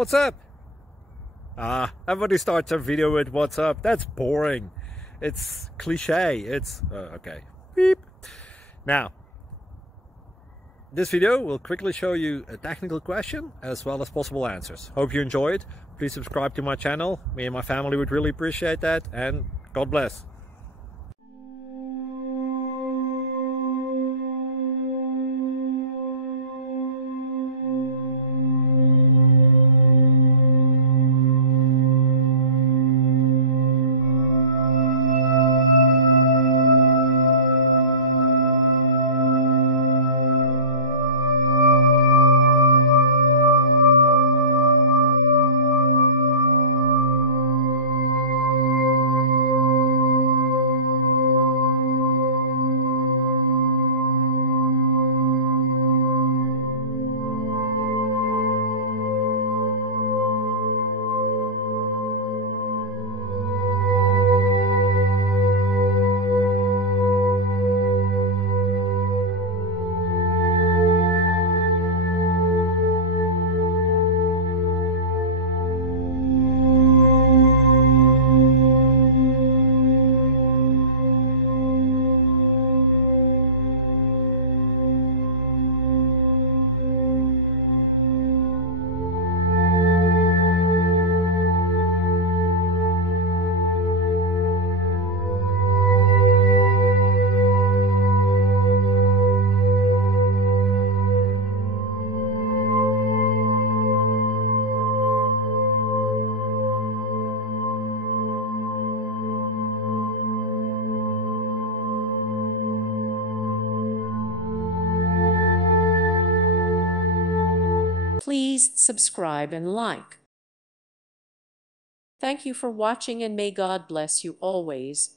What's up? Everybody starts their video with what's up. That's boring. It's cliche. It's okay. Beep. Now, this video will quickly show you a technical question as well as possible answers. Hope you enjoy it. Please subscribe to my channel. Me and my family would really appreciate that, and God bless. Please subscribe and like. Thank you for watching, and may God bless you always.